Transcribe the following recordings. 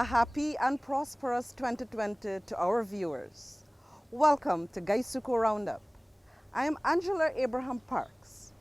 A happy and prosperous 2020 to our viewers. Welcome to Guysuco Roundup. I am Angela Abraham Parks.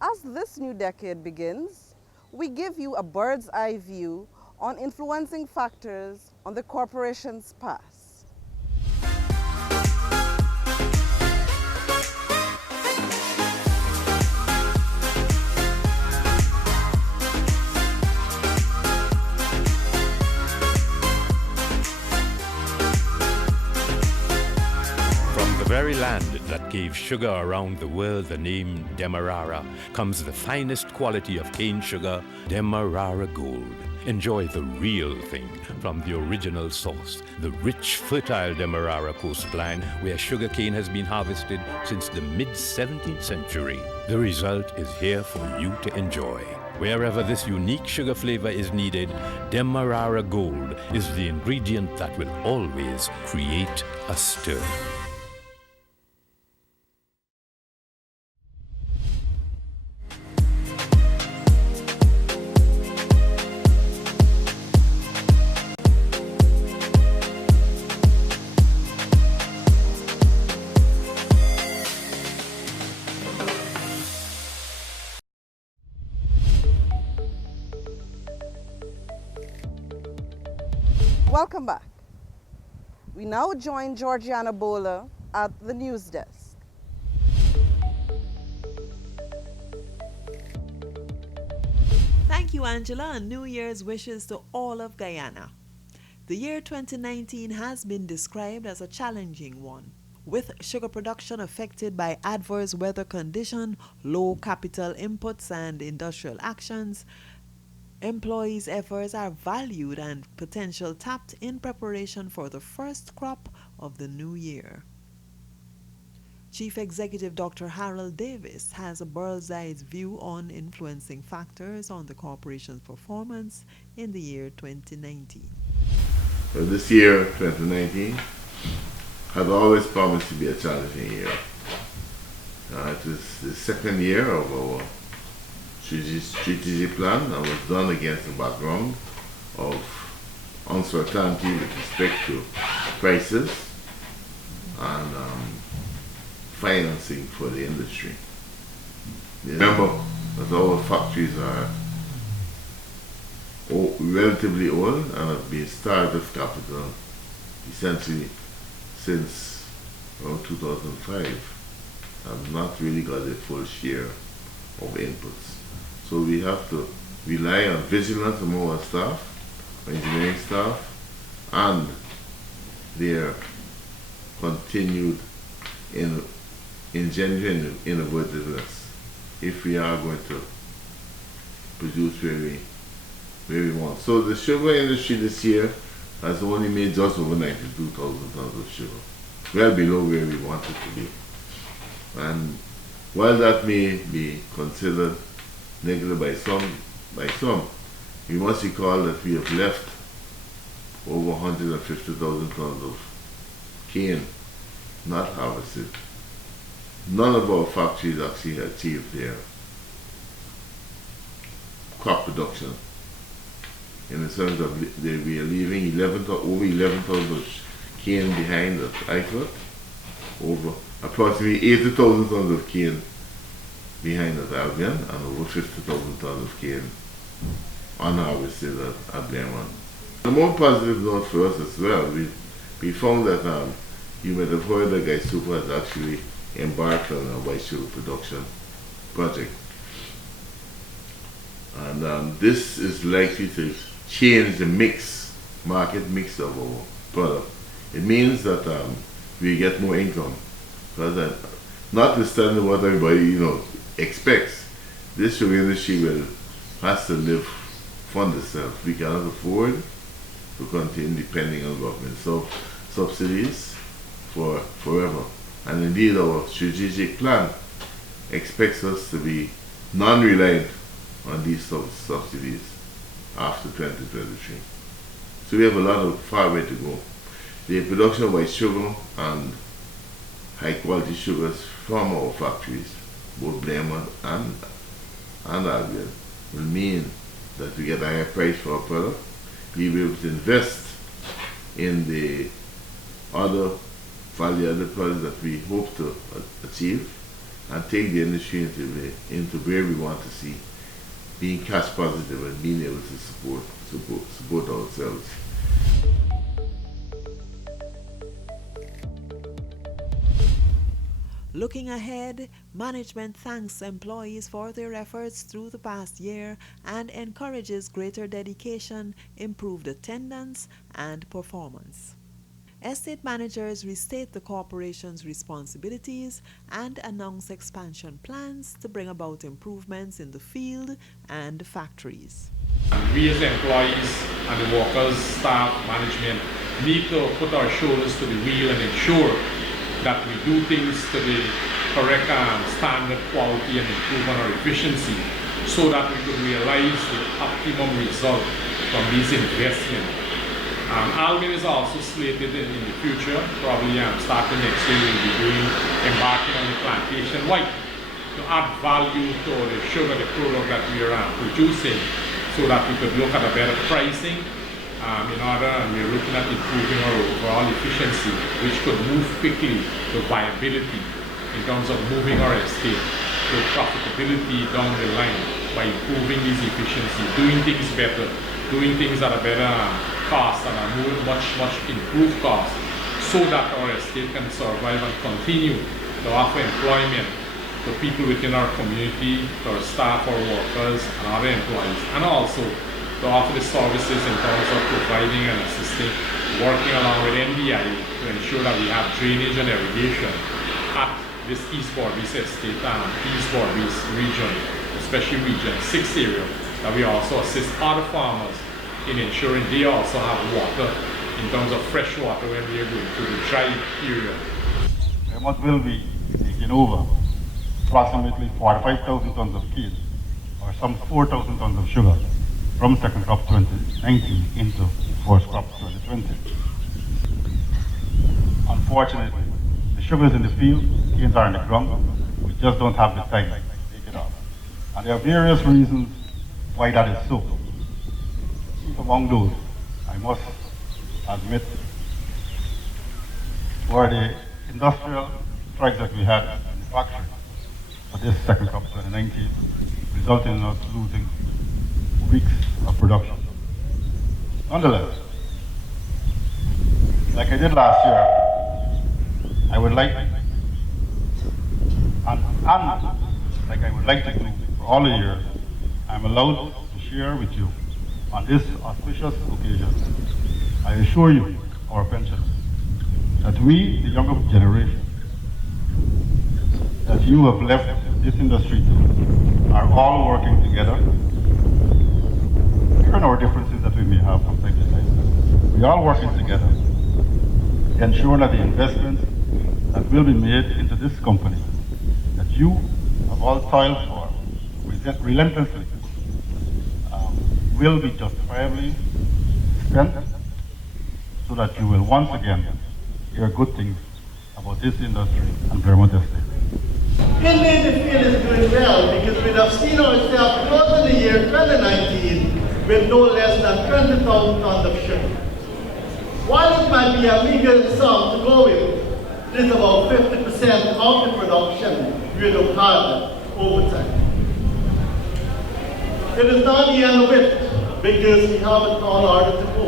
As this new decade begins, we give you a bird's eye view on influencing factors on the corporation's past. The very land that gave sugar around the world the name Demerara comes the finest quality of cane sugar, Demerara Gold. Enjoy the real thing from the original source, the rich, fertile Demerara coastline where sugarcane has been harvested since the mid-17th century. The result is here for you to enjoy. Wherever this unique sugar flavor is needed, Demerara Gold is the ingredient that will always create a stir. Welcome back. We now join Georgiana Bowler at the news desk. Thank you, Angela, and New Year's wishes to all of Guyana. The year 2019 has been described as a challenging one, with sugar production affected by adverse weather conditions, low capital inputs, and industrial actions. Employees' efforts are valued and potential tapped in preparation for the first crop of the new year. Chief Executive Dr. Harold Davis has a bird's eye view on influencing factors on the corporation's performance in the year 2019. This year, 2019, had always promised to be a challenging year. It is the second year of our strategic plan and was done against the background of uncertainty with respect to prices and financing for the industry. Remember that our factories are relatively old and have been starved of capital essentially since around 2005 and not really got a full share of inputs. So we have to rely on vigilance among our staff, our engineering staff, and their continued genuine innovativeness if we are going to produce where we want. So the sugar industry this year has only made just over 92,000 tons of sugar, well below where we want it to be. And while that may be considered negative by some, we must recall that we have left over 150,000 tons of cane not harvested. None of our factories actually achieved their crop production. In the sense of we are leaving over 11,000 cane behind us. I thought over approximately 80,000 tons of cane behind at Albion and over 50,000 tons of cane unharvested at Blairmont. A more positive note for us as well, we found that you might have heard that Guysuco has actually embarked on a white sugar production project. And this is likely to change the market mix of our product. It means that we get more income. Because notwithstanding what everybody expects, this sugar industry has to fund itself. We cannot afford to continue depending on government subsidies for forever. And indeed our strategic plan expects us to be non-reliant on these subsidies after 2023. So we have a lot of far way to go. The production of white sugar and high quality sugars from our factories, both Blairmont and Albion, will mean that we get a higher price for our product. be able to invest in the other value-added products that we hope to achieve, and take the industry into where we want to see, being cash positive and being able to support ourselves. Looking ahead, management thanks employees for their efforts through the past year and encourages greater dedication, improved attendance, and performance. Estate managers restate the corporation's responsibilities and announce expansion plans to bring about improvements in the field and factories. We as employees and the workers, staff, management need to put our shoulders to the wheel and ensure that we do things to the correct standard, quality, and improve on our efficiency so that we could realize the optimum result from these investments. Albion is also slated in the future, probably starting next year, we'll be embarking on the plantation white to add value to the sugar, the product that we are producing, so that we could look at a better pricing and we're looking at improving our overall efficiency, which could move quickly to viability in terms of moving our estate to profitability down the line by improving these efficiency, doing things better, doing things at a better cost and a much improved cost, so that our estate can survive and continue to offer employment to people within our community, to our staff, our workers, and other employees, and also to offer the services in terms of providing and assisting, working along with NDI to ensure that we have drainage and irrigation at this East Berbice estate and East Berbice region, especially region 6 area, that we also assist other farmers in ensuring they also have water in terms of fresh water when we are going through the dry period. Vermont will be taking over approximately 45,000 tons of cane, or some 4,000 tons of sugar, from second crop 2019 into first crop 2020. Unfortunately, the sugar is in the field, canes are in the ground, we just don't have the time to take it off. And there are various reasons why that is so. Among those, I must admit, were the industrial strikes that we had in the factory for this second crop 2019, resulting in us losing weeks of production. Nonetheless, like I did last year, I would like, and like I would like to do for all the years, I'm allowed to share with you on this auspicious occasion. I assure you, our pensioners, that we, the younger generation, that you have left this industry to, are all working together. Given our differences that we may have from time to time, we are all working together to ensure that the investments that will be made into this company, that you have all toiled for relentlessly, will be justifiably spent, so that you will once again hear good things about this industry and Vermont Estate. Indeed, the field is doing well, because we have seen ourselves closing the year 2019 with no less than 20,000 tons of sugar. While it might be a meager sum to go with, it is about 50% of the production we have had over time. It is not the end of it, because we have a tall order to go.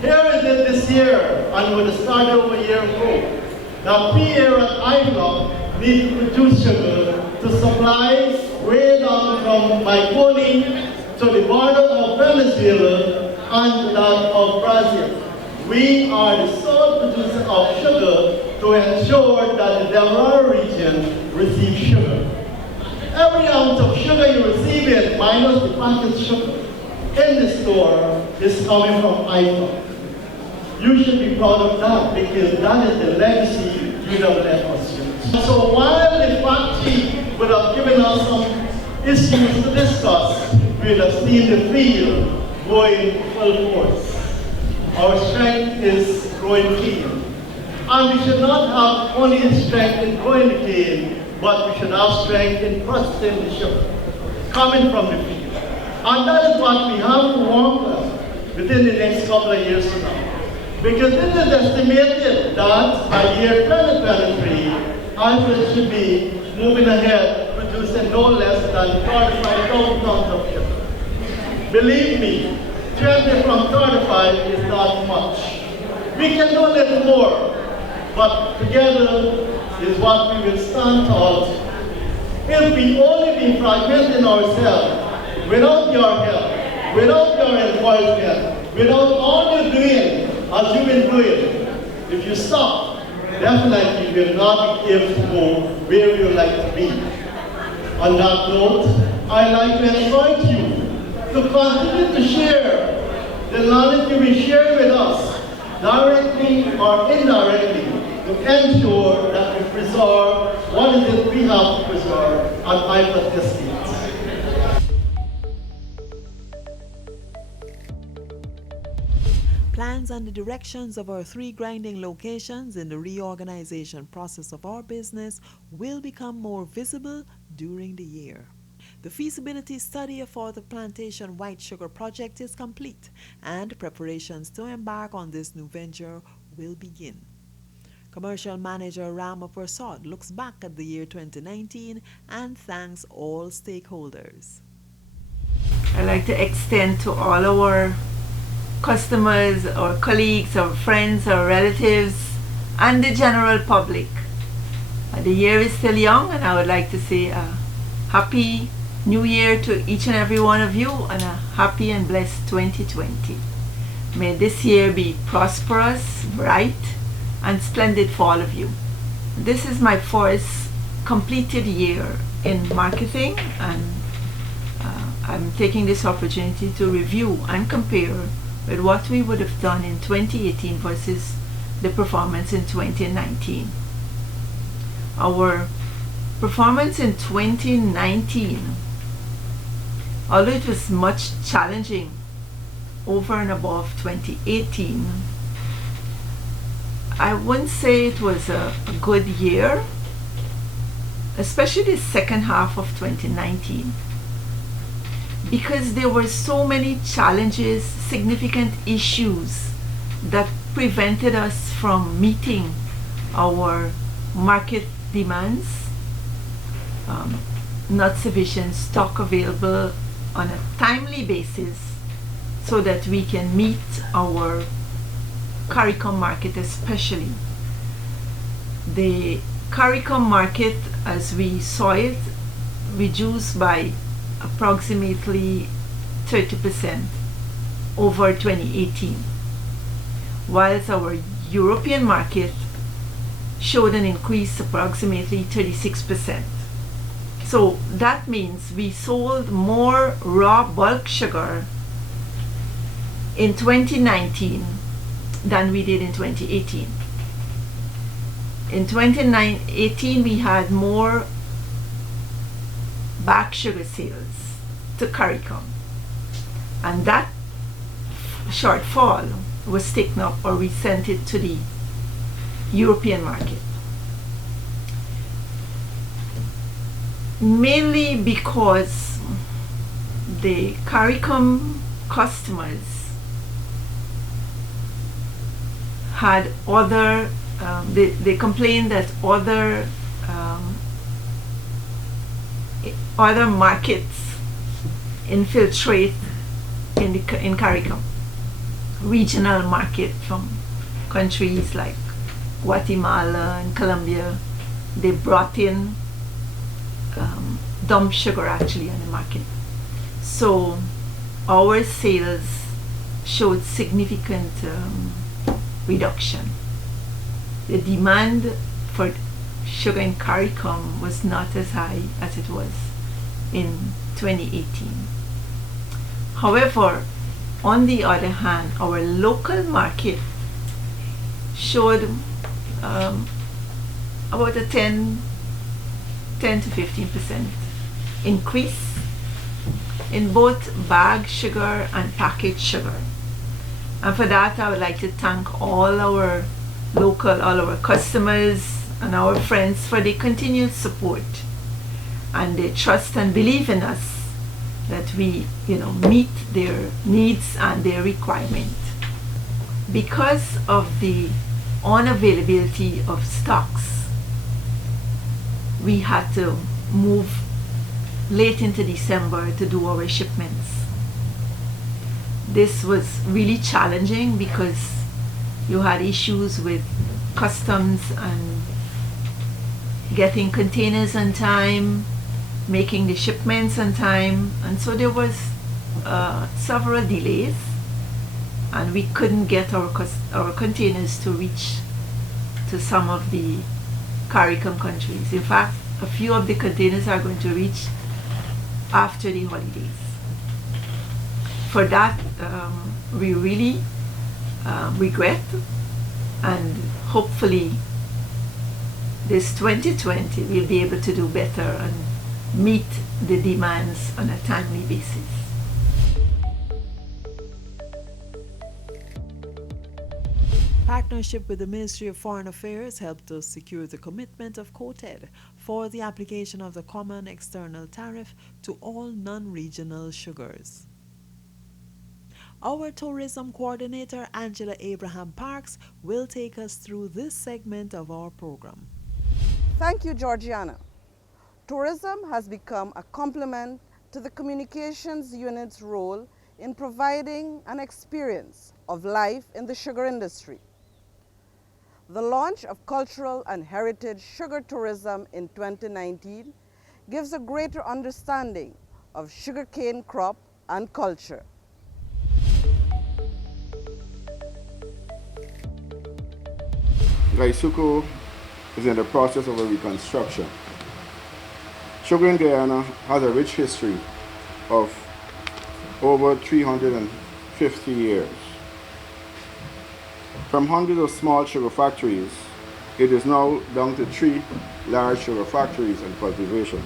Here it is this year, and with the start of a year ago, that PA and IVLOC need to produce sugar to supply way down from Maiconi to the border of Venezuela and that of Brazil. We are the sole producer of sugar to ensure that the Demerara region receives sugar. Every ounce of sugar you receive it, minus the packaged sugar, in the store is coming from IVLOC. You should be proud of that, because that is the legacy you have left us with. So while the factory would have given us some issues to discuss, we would have seen the field going full force. Our strength is growing cane. And we should not have only strength in growing the cane, but we should have strength in processing the sugar coming from the field. And that is what we have to work on. within the next couple of years from now. Because it is estimated that by year 2023, IFRS should be moving ahead, producing no less than 35,000 tons of sugar. Believe me, 20 from 35 is not much. We can do a little more, but together is what we will stand tall. If we only be fragmenting ourselves, without your help, without your encouragement, without all you're doing as you've been doing, if you stop, definitely you will not be able to go where you like to be. On that note, I'd like to invite you to continue to share the knowledge you will share with us, directly or indirectly, to ensure that we preserve what is it we have to preserve at IFRS Estates. Plans and the directions of our 3 grinding locations in the reorganization process of our business will become more visible during the year. The feasibility study for the plantation white sugar project is complete, and preparations to embark on this new venture will begin. Commercial Manager Rama Prasad looks back at the year 2019 and thanks all stakeholders. I'd like to extend to all our customers, our colleagues, our friends, our relatives, and the general public. The year is still young, and I would like to say a happy New Year to each and every one of you, and a happy and blessed 2020. May this year be prosperous, bright, and splendid for all of you. This is my first completed year in marketing, and I'm taking this opportunity to review and compare with what we would have done in 2018 versus the performance in 2019. Our performance in 2019, although it was much challenging over and above 2018, I wouldn't say it was a good year, especially the second half of 2019, because there were so many challenges, significant issues that prevented us from meeting our market demands. Not sufficient stock available on a timely basis so that we can meet our CARICOM market, especially. The CARICOM market, as we saw it, reduced by approximately 30% over 2018, whilst our European market showed an increase approximately 36%. So that means we sold more raw bulk sugar in 2019 than we did in 2018. In 2018 we had more back sugar sales to CARICOM, and that shortfall was taken up, or we sent it to the European market, mainly because the CARICOM customers had other, they complained that other markets infiltrate in CARICOM, regional market from countries like Guatemala and Colombia. They brought in dump sugar actually on the market. So our sales showed significant reduction. The demand for sugar in CARICOM was not as high as it was in 2018. However, on the other hand, our local market showed about a 10 to 15% increase in both bag sugar and packaged sugar. And for that, I would like to thank all our customers and our friends for their continued support and their trust and belief in us that we, meet their needs and their requirement. Because of the unavailability of stocks, we had to move late into December to do our shipments. This was really challenging because you had issues with customs and getting containers on time, making the shipments on time, and so there was several delays, and we couldn't get our containers to reach to some of the CARICOM countries. In fact, a few of the containers are going to reach after the holidays. For that, we really regret, and hopefully this 2020 we'll be able to do better and meet the demands on a timely basis. Partnership with the Ministry of Foreign Affairs helped us secure the commitment of COTED for the application of the Common External Tariff to all non-regional sugars. Our tourism coordinator, Angela Abraham Parks, will take us through this segment of our program. Thank you, Georgiana. Tourism has become a complement to the communications unit's role in providing an experience of life in the sugar industry. The launch of cultural and heritage sugar tourism in 2019 gives a greater understanding of sugarcane crop and culture. Guysuco is in the process of a reconstruction. Sugar in Guyana has a rich history of over 350 years. From hundreds of small sugar factories, it is now down to 3 large sugar factories and cultivations.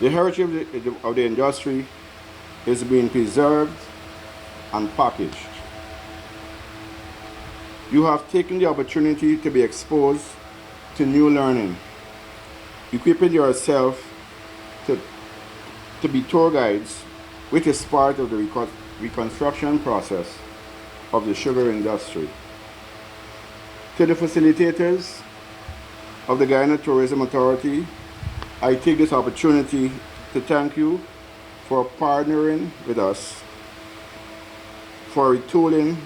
The heritage of the industry is being preserved and packaged. You have taken the opportunity to be exposed to new learning, equipping yourself to be tour guides, which is part of the reconstruction process of the sugar industry. To the facilitators of the Guyana Tourism Authority, I take this opportunity to thank you for partnering with us, for retooling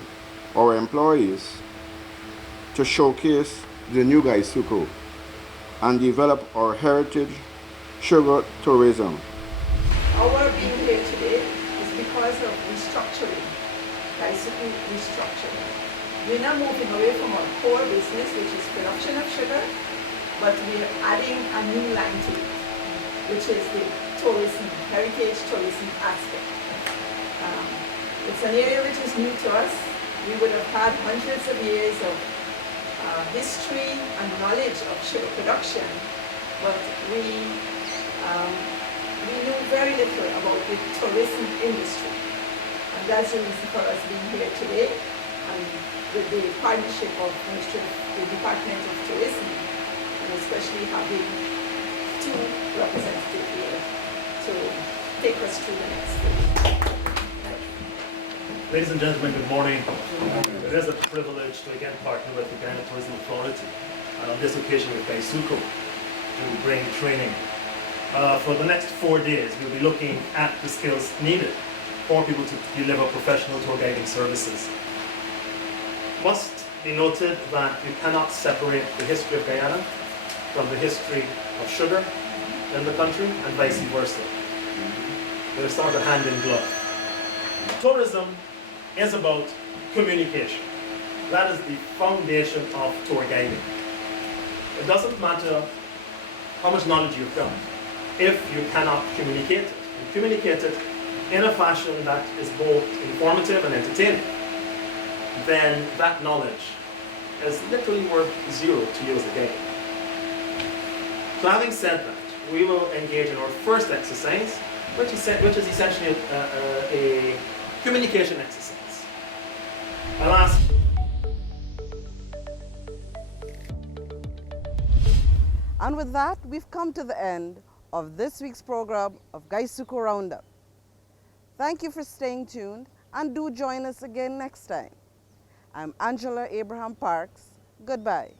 our employees to showcase the new Guysuco and develop our heritage sugar tourism. Our being here today is because of restructuring, Guysuco restructuring. We're now moving away from our core business, which is production of sugar, but we are adding a new line to it, which is the tourism, heritage tourism aspect. It's an area which is new to us. We would have had hundreds of years of history and knowledge of sugar production, but we knew very little about the tourism industry. And that's the reason for us being here today, and with the partnership of the Department of Tourism, and especially having 2 representatives here to take us through the next stage. Ladies and gentlemen, good morning. It is a privilege to again partner with the Guyana Tourism Authority, and on this occasion with Guysuco, to bring training. For the next 4 days, we'll be looking at the skills needed for people to deliver professional tour guiding services. It must be noted that you cannot separate the history of Guyana from the history of sugar in the country and vice versa. They're sort of hand in glove. Tourism is about communication. That is the foundation of tour guiding. It doesn't matter how much knowledge you've got if you cannot communicate it. And communicate it in a fashion that is both informative and entertaining, then that knowledge is literally worth 0 to you as a guide. So having said that, we will engage in our first exercise, which is essentially a communication exercise. I'll ask. And with that, we've come to the end of this week's program of Guysuco Roundup. Thank you for staying tuned, and do join us again next time. I'm Angela Abraham Parks. Goodbye.